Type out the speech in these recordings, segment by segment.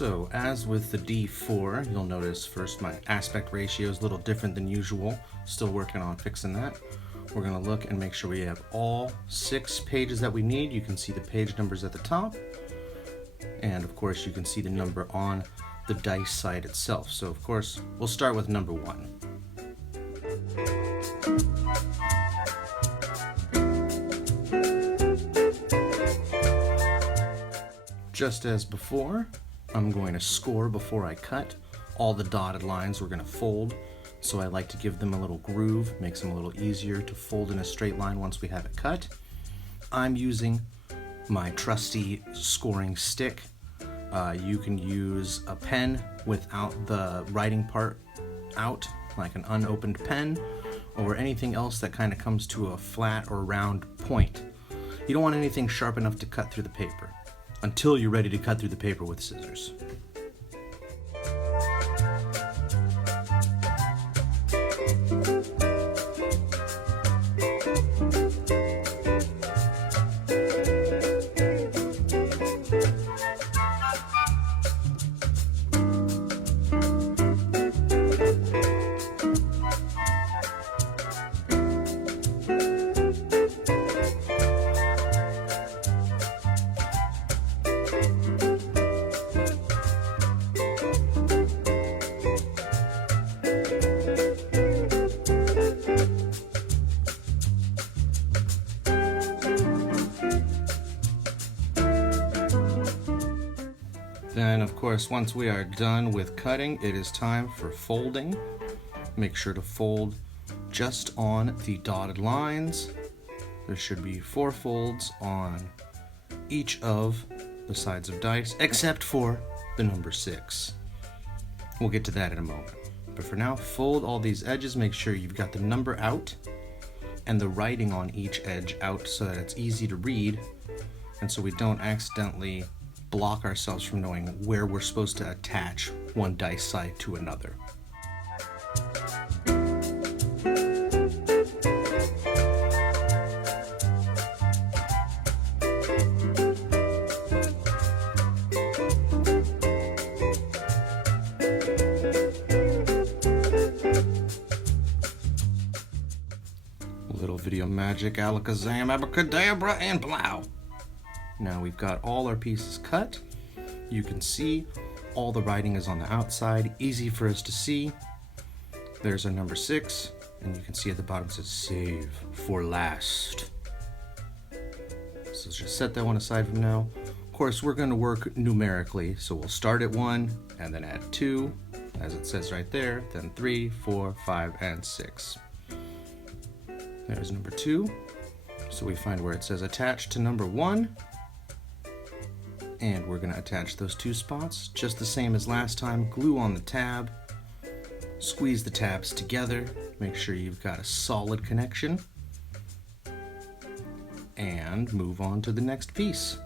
So as with the D4, you'll notice first my aspect ratio is a little different than usual. Still working on fixing that. We're going to look and make sure we have all 6 pages that we need. You can see the page numbers at the top. And of course you can see the number on the dice side itself. So of course we'll start with number 1. Just as before, I'm going to score before I cut. All the dotted lines we're going to fold, so I like to give them a little groove, makes them a little easier to fold in a straight line once we have it cut. I'm using my trusty scoring stick. You can use a pen without the writing part out, like an unopened pen, or anything else that kind of comes to a flat or round point. You don't want anything sharp enough to cut through the paper, until you're ready to cut through the paper with scissors. Then, of course, once we are done with cutting, it is time for folding. Make sure to fold just on the dotted lines. There should be 4 folds on each of the sides of dice, except for the number 6. We'll get to that in a moment. But for now, fold all these edges. Make sure you've got the number out and the writing on each edge out so that it's easy to read, and so we don't accidentally block ourselves from knowing where we're supposed to attach one dice side to another. Little video magic, alakazam, abracadabra, and blow. Now we've got all our pieces cut. You can see all the writing is on the outside, easy for us to see. There's our number 6, and you can see at the bottom it says save for last. So let's just set that one aside from now. Of course, we're going to work numerically, so we'll start at 1 and then add 2, as it says right there, then 3, 4, 5, and 6. There's number 2. So we find where it says attach to number 1. And we're going to attach those 2 spots, just the same as last time. Glue on the tab, squeeze the tabs together, make sure you've got a solid connection, and move on to the next piece.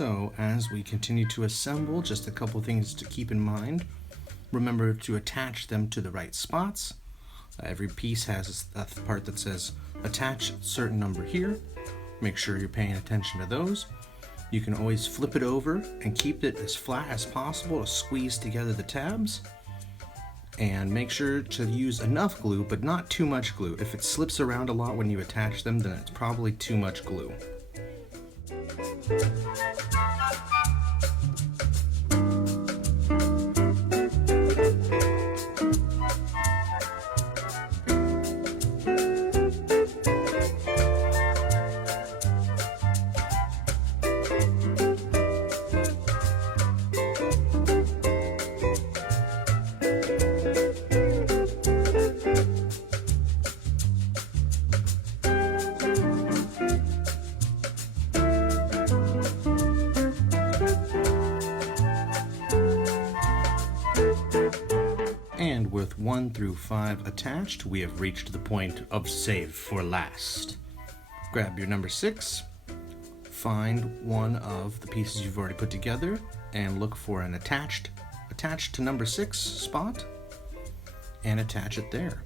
So as we continue to assemble, just a couple things to keep in mind. Remember to attach them to the right spots. Every piece has a part that says attach certain number here. Make sure you're paying attention to those. You can always flip it over and keep it as flat as possible to squeeze together the tabs. And make sure to use enough glue, but not too much glue. If it slips around a lot when you attach them, then it's probably too much glue. And with 1 through 5 attached, we have reached the point of save for last. Grab your number 6, find one of the pieces you've already put together, and look for an attached to number 6 spot, and attach it there.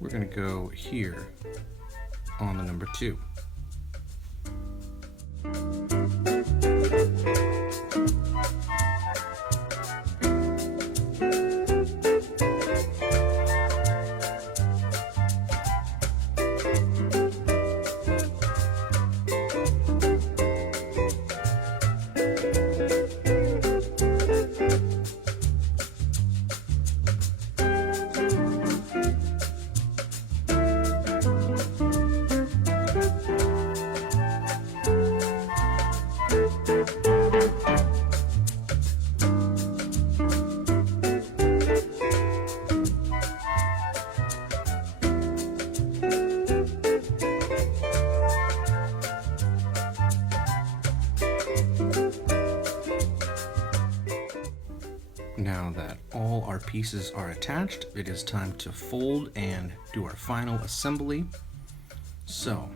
We're going to go here on the number 2. Now that all our pieces are attached, it is time to fold and do our final assembly. So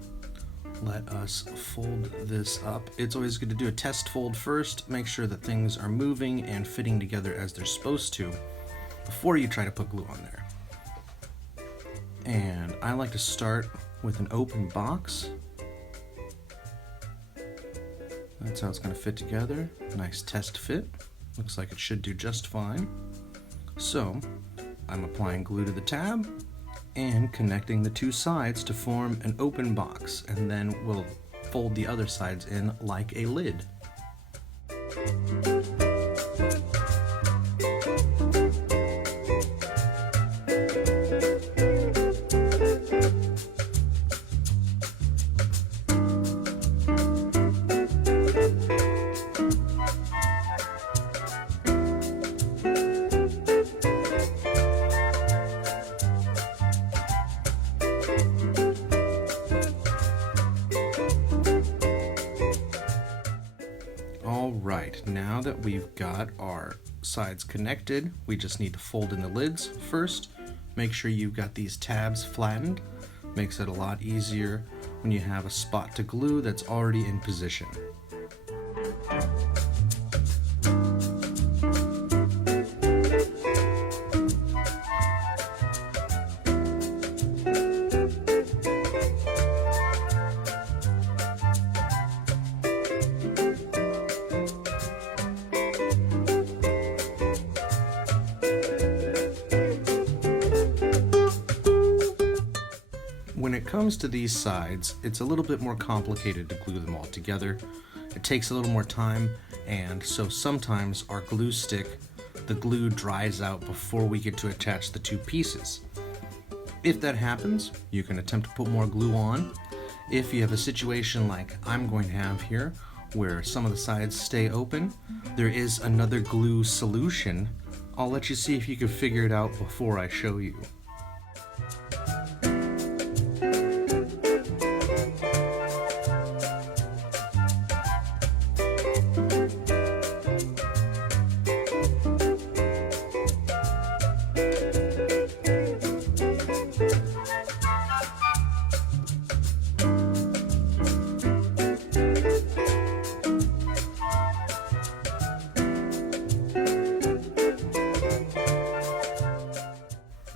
let us fold this up. It's always good to do a test fold first. Make sure that things are moving and fitting together as they're supposed to before you try to put glue on there. And I like to start with an open box. That's how it's going to fit together. Nice test fit. Looks like it should do just fine. So I'm applying glue to the tab and connecting the two sides to form an open box, and then we'll fold the other sides in like a lid. Alright, now that we've got our sides connected, we just need to fold in the lids first. Make sure you've got these tabs flattened. Makes it a lot easier when you have a spot to glue that's already in position. When it comes to these sides, it's a little bit more complicated to glue them all together. It takes a little more time, and so sometimes our glue stick, the glue dries out before we get to attach the two pieces. If that happens, you can attempt to put more glue on. If you have a situation like I'm going to have here, where some of the sides stay open, there is another glue solution. I'll let you see if you can figure it out before I show you.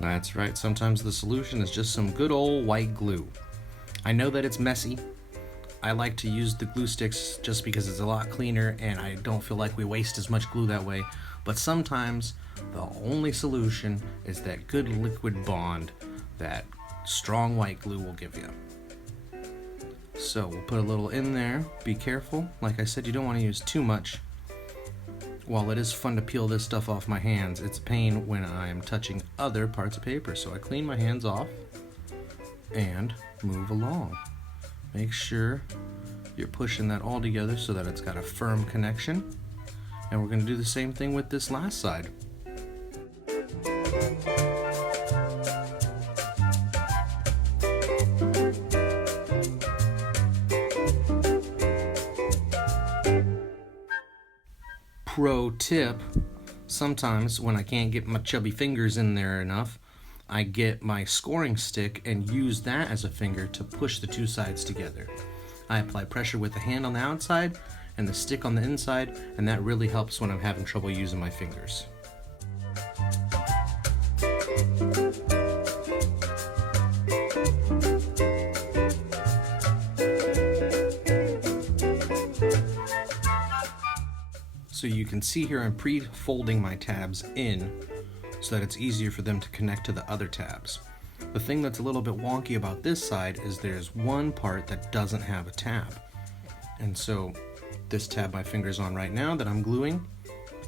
That's right, sometimes the solution is just some good old white glue. I know that it's messy. I like to use the glue sticks just because it's a lot cleaner and I don't feel like we waste as much glue that way. But sometimes the only solution is that good liquid bond that strong white glue will give you. So we'll put a little in there. Be careful. Like I said, you don't want to use too much. While it is fun to peel this stuff off my hands, it's a pain when I am touching other parts of paper. So I clean my hands off and move along. Make sure you're pushing that all together so that it's got a firm connection. And we're going to do the same thing with this last side. Pro tip, sometimes when I can't get my chubby fingers in there enough, I get my scoring stick and use that as a finger to push the two sides together. I apply pressure with the hand on the outside and the stick on the inside, and that really helps when I'm having trouble using my fingers. So you can see here I'm pre-folding my tabs in so that it's easier for them to connect to the other tabs. The thing that's a little bit wonky about this side is there's one part that doesn't have a tab. And so this tab my finger's on right now that I'm gluing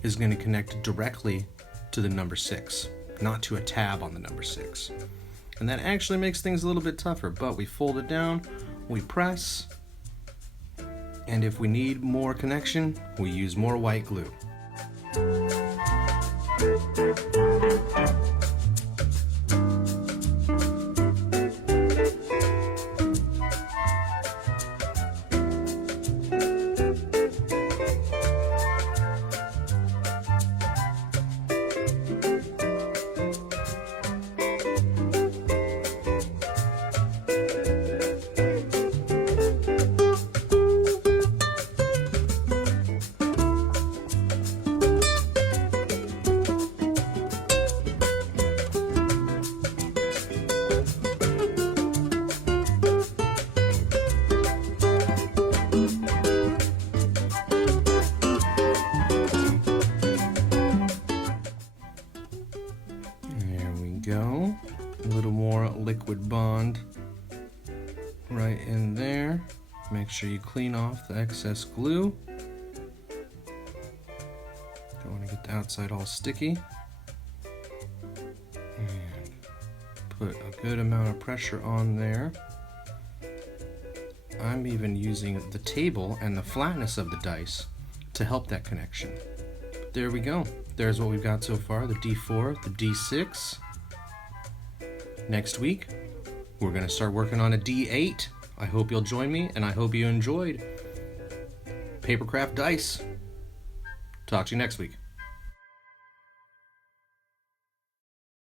is going to connect directly to the number 6, not to a tab on the number 6. And that actually makes things a little bit tougher, but we fold it down, we press, and if we need more connection, we use more white glue. Go. A little more liquid bond right in there. Make sure you clean off the excess glue. Don't want to get the outside all sticky. And put a good amount of pressure on there. I'm even using the table and the flatness of the dice to help that connection. But there we go. There's what we've got so far, the D4, the D6. Next week, we're going to start working on a D8. I hope you'll join me, and I hope you enjoyed Papercraft Dice. Talk to you next week.